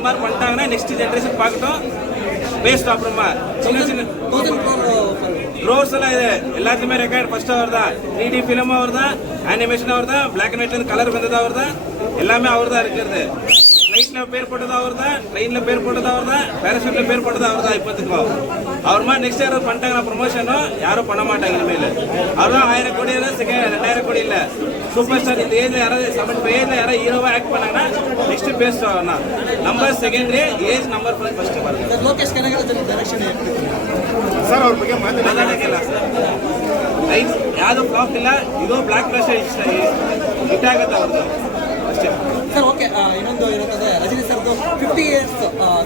இது மாதிரி பண்ணிட்டாங்கன்னா நெக்ஸ்ட் ஜென்ரேஷன் பார்க்கட்டும். பேஸ்ட் அப்புறமா சின்ன சின்ன தௌசண்ட் ரோஸ் எல்லாம் ಇದೆ எல்லாத்துலயுமே ரெக்கார்ட் ஃபர்ஸ்ட் அவர் தான். த்ரீ டி ஃபிலிம் அவர் தான் அனிமேஷன் அவர் தான் பிளாக் அண்ட் ஒயிட்ல கலர் வந்தது அவர் தான் எல்லாமே அவர் தான் இருக்கிறது. ஃப்ளைட்ல பேர் போட்டது அவர் தான் ட்ரெயின்ல பேர் போட்டது அவர் தான் பேராஷூட்ல பேர் போட்டது அவர் தான் இப்போத்துக்கும் அவர் மாதிரி நெக்ஸ்ட் இயர் பண்ணிட்டாங்க ப்ரொமோஷனும் யாரும் பண்ண மாட்டாங்க இனிமேல் அவர் தான் ஆயிரம் கோடி இல்லை செகண்ட் ரெண்டாயிரம் கோடி இல்லை சூப்பர் ஸ்டார் இந்த ஏஜ்ல யாராவது செவன்டி ஃபைவ் ஏஜ்ல யாராவது ஹீரோவா ஆக்ட் பண்ணாங்கன்னா நெக்ஸ்ட் பேஸ்ட் ஆகணும்னா number secondary age number first பாருங்க sir Lokesh Kanagarajan direction sir ಅವ್ರ ಬಗ್ಗೆ ಮಾತಾಡಿ ಮಾತಾಡೋಕ್ಕಿಲ್ಲ ರೈಟ್ ಯಾವುದು ಫ್ಲಾಪ್ ಇಲ್ಲ ಇದು ಬ್ಲಾಕ್ ಬ್ಲಸ್ಟರ್ ಇಷ್ಟ ಹಿಟ್ ಆಗುತ್ತೆ ಅವ್ರದ್ದು ಸರ್, ಓಕೆ ಇನ್ನೊಂದು ಏನಂತಂದ್ರೆ ರಜನಿ ಸರ್ದು ಫಿಫ್ಟಿ ಇಯರ್ಸ್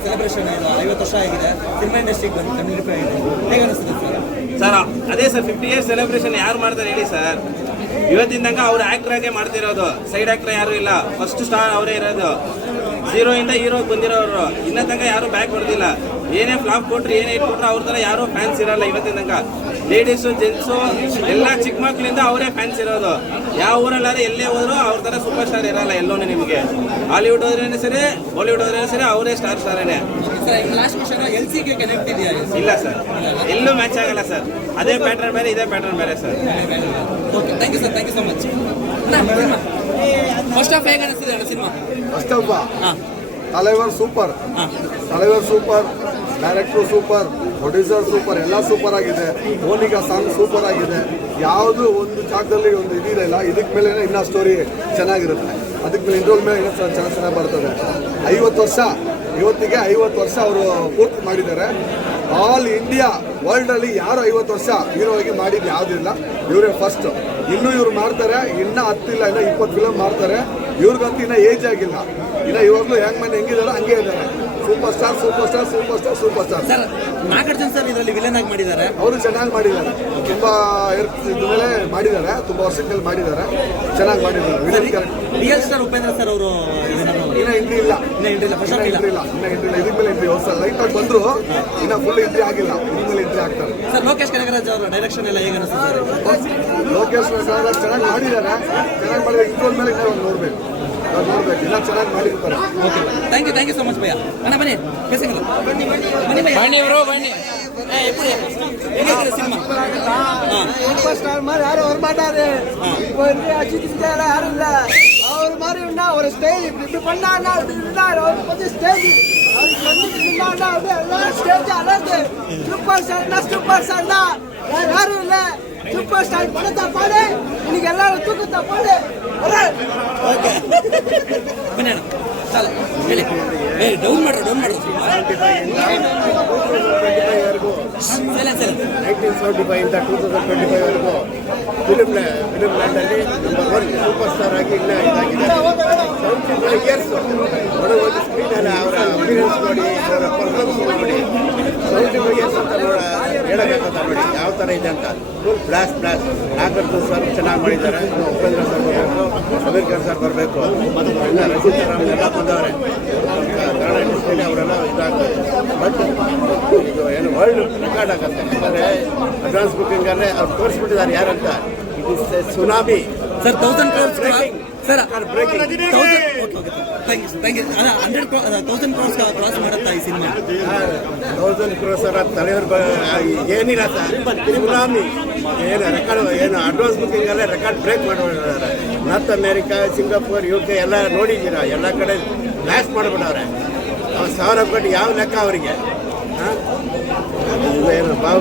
ಸೆಲೆಬ್ರೇಷನ್ ಐವತ್ತು ವರ್ಷ ಆಗಿದೆ. ಸಿನಿಮಾ ಇಂಡಸ್ಟ್ರಿಗೆ ಬಂದು ಆಗಿದೆ ಹೇಗೆ ಅನಿಸುತ್ತೆ ಸರ್? ಸರ್, ಅದೇ ಸರ್ ಫಿಫ್ಟಿ ಇಯರ್ಸ್ ಸೆಲೆಬ್ರೇಷನ್ ಯಾರು ಮಾಡ್ತಾರೆ ಹೇಳಿ ಸರ್? ಇವತ್ತಿನ ತನಕ ಅವ್ರು ಮಾಡ್ತಿರೋದು. ಸೈಡ್ ಆಕ್ಟರ್ ಯಾರು ಇಲ್ಲ. ಫಸ್ಟ್ ಸ್ಟಾರ್ ಅವರೇ ಇರೋದು. ಝೀರೋ ಇಂದ ಹೀರೋ ಬಂದಿರೋರು. ಇನ್ನ ತನಕ ಯಾರು ಬ್ಯಾಕ್ ಹೊಡೆದಿಲ್ಲ ಏನೇ ಫ್ಲಾಪ್ ಕೊಟ್ರಿ ಏನೇ ಇಟ್ ಕೊಟ್ರು ಅವ್ರ ತರ ಯಾರು ಫ್ಯಾನ್ಸ್ ಇರಲ್ಲ ಇವತ್ತಿನ ತನಕ. ಲೇಡೀಸು ಜೆಂಟ್ಸು ಎಲ್ಲ ಚಿಕ್ಕ ಮಕ್ಕಳಿಂದ ಅವರೇ ಫ್ಯಾನ್ಸ್ ಇರೋದು. ಯಾವ ಊರಲ್ಲಾದ್ರೆ ಎಲ್ಲೇ ಹೋದ್ರು ಅವ್ರ ತರ ಸೂಪರ್ ಸ್ಟಾರ್ ಇರಲ್ಲ ಎಲ್ಲೋನೇ ನಿಮಗೆ. ಹಾಲಿವುಡ್ ಹೋದ್ರೇನೆ ಸರಿ ಬಾಲಿವುಡ್ ಹೋದ್ರೇನೆ ಸರಿ ಅವರೇ ಸ್ಟಾರ್ ಸ್ಟಾರೇನೆ ಇಲ್ಲ ಸರ್. ಎಲ್ಲೂ ಮ್ಯಾಚ್ ಆಗಲ್ಲ ಸರ್. ಅದೇ ಪ್ಯಾಟರ್ನ್ ಬೇರೆ ಇದೇ ಪ್ಯಾಟರ್ನ್ ಬೇರೆ sir thank you so much first of ಹೇಗೆ ಅನಿಸ್ತಿದೆ ಅಣ್ಣ ಸಿನಿಮಾ ಅಷ್ಟಪ್ಪ ಹಾಂ தலைவர் ಸೂಪರ್ ಹಾಂ தலைவர் super director super producer super ಎಲ್ಲ ಸೂಪರ್ ಆಗಿದೆ ಓನಿಗ ಸಾಂಗ್ ಸೂಪರ್ ಆಗಿದೆ ಯಾವುದು ಒಂದು ಜಾಗದಲ್ಲಿ ಒಂದು ಇದಿರಲ್ಲ ಇದಕ್ಕೆ ಮೇಲೆ ಇನ್ನೂ ಸ್ಟೋರಿ ಚೆನ್ನಾಗಿರುತ್ತೆ ಅದಕ್ಕೆ ಮೇಲೆ ಇಂಟ್ರೋಲ್ ಮೇಲೆ ಇನ್ನೂ ಚೆನ್ನಾಗಿ ಚೆನ್ನಾಗಿ ಬರ್ತದೆ ಐವತ್ತು ವರ್ಷ ಇವತ್ತಿಗೆ ಐವತ್ತು ವರ್ಷ ಅವರು ಪೂರ್ತಿ ಮಾಡಿದ್ದಾರೆ ಆಲ್ ಇಂಡಿಯಾ ವರ್ಲ್ಡಲ್ಲಿ ಯಾರು ಐವತ್ತು ವರ್ಷ ಹೀರೋ ಆಗಿ ಮಾಡಿದ್ದು ಯಾವುದಿಲ್ಲ ಇವರೇ ಫಸ್ಟ್ ಇನ್ನೂ ಇವ್ರು ಮಾಡ್ತಾರೆ ಇನ್ನೂ ಹತ್ತಿಲ್ಲ ಇನ್ನೂ ಇಪ್ಪತ್ತು ಫಿಲಮ್ ಮಾಡ್ತಾರೆ ಇವ್ರಿಗಂತೂ ಇನ್ನೂ ಏಜ್ ಆಗಿಲ್ಲ. ಇನ್ನು ಇವಾಗ್ಲೂ ಹೆಂಗ್ ಮನೆ ಹೆಂಗಿದಾರೋ ಹಂಗೆ ಇದ್ದಾರೆ super star super star super star super star sir Nagarjuna sir ಇದರಲ್ಲಿ ವಿಲನ್ ಆಗಿ ಮಾಡಿದ್ದಾರೆ. ಅವರು ಚೆನ್ನಾಗಿ ಮಾಡಿದ್ದಾರೆ. ತುಂಬ ಇದ್ಮೇಲೆ ಮಾಡಿದ್ದಾರೆ. ತುಂಬಾ ವರ್ಷದ ಮಾಡಿದ್ದಾರೆ. ಚೆನ್ನಾಗಿ ಮಾಡಿದ್ದಾರೆ. ರಿಯಲ್ ಸ್ಟಾರ್ ಉಪೇಂದ್ರ ಸರ್ ಅವರು ಇನ್ನ ಎಂಟ್ರಿ ಇಲ್ಲ ಇನ್ನ entry ಇಲ್ಲ, first ಇನ್ನ half ಇಲ್ಲ. ಎಂಟ್ರಿ ಇಲ್ಲ ಇನ್ನ ಎಂಟ್ರಿ ಇಲ್ಲ ಇದಕ್ಕೆ ಮೇಲೆ ಎಂಟ್ರಿ ಹೊಸ ಲೈಟ್ ಆಗಿ ಬಂದ್ರು ಇನ್ನ ಫುಲ್ ಎಂಟ್ರಿ ಆಗಿಲ್ಲ ಇದ್ರ ಮೇಲೆ ಎಂಟ್ರಿ ಆಗ್ತಾರೆ ಸರ್ ಲೋಕೇಶ್ ಕನಗರಾಜ್ ಅವರ ಡೈರೆಕ್ಷನ್ ಎಲ್ಲ ಹೇಗೆ ಅನಿಸುತ್ತೆ ಸರ್ ಲೋಕೇಶ್ ಪ್ರಸಾದ್ ಚೆನ್ನಾಗಿ ಮಾಡಿದ್ದಾರೆ ಚೆನ್ನಾಗಿ ಮಾಡಿದ್ರೆ ಇಂಟ್ರೋಲ್ ಮೇಲೆ ಇನ್ನೂ ಒಂದು ನೋಡ್ಬೇಕು ನಾವು ನೋಡ್ಬೇಕು ಇಲ್ಲ ಚೆನ್ನಾಗಿ ಮಾಡಿರ್ತಾರೆ okay thank you thank you so much bhaiya ಅಣ್ಣ ಬನ್ನಿ ಕೇಸಿಂಗಲ್ಲ ಬನ್ನಿ ಭಯ್ಯ ಬನ್ನಿ ಬ್ರೋ ಬನ್ನಿ ಏ, ಎಪ್ಪಡಿ? ಹೇಗಿದೆ ಸಿನಿಮಾ ಹಾಂ சூப்பர் ஸ்டார் மாதிரி யாரும் வரமாட்டாரு இப்போ வந்து அஜித் விஜய் யாரும் இல்ல ஸ்டைல் இப்படி இப்படி பண்ணாண்டா அப்படி இருந்தா அவருக்கு வந்து ஸ்டேஜ் அவருக்கு வந்து இருந்தாண்டா அப்படி எல்லாம் ஸ்டேஜ் அலர்ந்து சூப்பர் ஸ்டார்னா சூப்பர் ஸ்டார் தான் வேற யாரும் இல்லை. சூப்பர் ஸ்டார் படத்தை பாடு. இன்னைக்கு எல்லாரும் தூக்கத்தை பாடு. ஓகே டவுன் மாட்டோம் டவுன் மாட்டோம் ಸೆವೆಂಟಿ ಫೈವ್ ಇಂದ ಟೂ ತೌಸಂಡ್ ಟ್ವೆಂಟಿ ಫೈವ್ ವರೆಗೂ ಫಿಲಿಮ್ ಫಿಲಿಮ್ ಲ್ಯಾಂಡಲ್ಲಿ ನಂಬರ್ ಒನ್ ಸೂಪರ್ ಸ್ಟಾರ್ ಆಗಿ ಇನ್ನ ಇದಾಗಿದೆ ಇಯರ್ಸ್ ಒಳಗೆ ಹೋಗಿ ಅವರ ಅಪಿರಿಯನ್ಸ್ ನೋಡಿ, ಅವರ ಪರ್ಫಾರ್ಮೆನ್ಸ್ ನೋಡಿ. ಸೆವೆಂಟಿ ಫೈವ್ ಇಯರ್ಸ್ ಅಂತ ಹೇಳಬೇಕಂತ ನೋಡಿ, ಯಾವ ಥರ ಇದೆ ಅಂತ. ಫುಲ್ ಬ್ಲಾಸ್ಟ್ ಬ್ಲಾಸ್ಟ್ ಸರ್ ಚೆನ್ನಾಗಿ ಮಾಡಿದ್ದಾರೆ. ಉಪೇಂದ್ರ ಸರ್ ಸಮೀರ್ ಸರ್ ಬರಬೇಕು. ಇನ್ನು ರಚಿತಾರಾಮ್ ಎಲ್ಲ ಬಂದವರೆ. ಕನ್ನಡ ಇಂಡಸ್ಟ್ರಿಯಲ್ಲಿ ಅವರೆಲ್ಲ ಬಟ್ ಏನು ವರ್ಲ್ಡ್ ರೆಕಾರ್ಡ್ ಆಗುತ್ತೆ ಅಂದರೆ ಅಡ್ವಾನ್ಸ್ ಬುಕ್ಕಿಂಗ್ ಅಂದರೆ ಅವ್ರು ತೋರಿಸ್ಬಿಟ್ಟಿದ್ದಾರೆ ಯಾರಂತ it is tsunami sir thousand crores breaking sir thousand crores cross ಮಾಡುತ್ತಾ ಈ ಸಿನಿಮಾ ತೌಸಂಡ್ ಕ್ರೋರ್ಸ್ ಅವರ ತಲೆಯವ್ರ ಏನಿಲ್ಲ ಸರ್ ಸುನಾಮಿ. ಏನು ರೆಕಾರ್ಡ್ ಏನು ಅಡ್ವಾನ್ಸ್ ಬುಕ್ಕಿಂಗ್ ಅಲ್ಲೇ ರೆಕಾರ್ಡ್ ಬ್ರೇಕ್ ಮಾಡಿಬಿಟ್ಟಿದ್ದಾರೆ. North America Singapore U K ಎಲ್ಲ ನೋಡಿದ್ದೀರಾ? ಎಲ್ಲ ಕಡೆ ಬ್ಲಾಸ್ಟ್ ಮಾಡಿಬಿಟ್ಟವ್ರೆ. ಸಾವಿರ ಕೊಟ್ಟು ಯಾವ ಲೆಕ್ಕ ಅವರಿಗೆ ಹಾಂ ಬಾಬು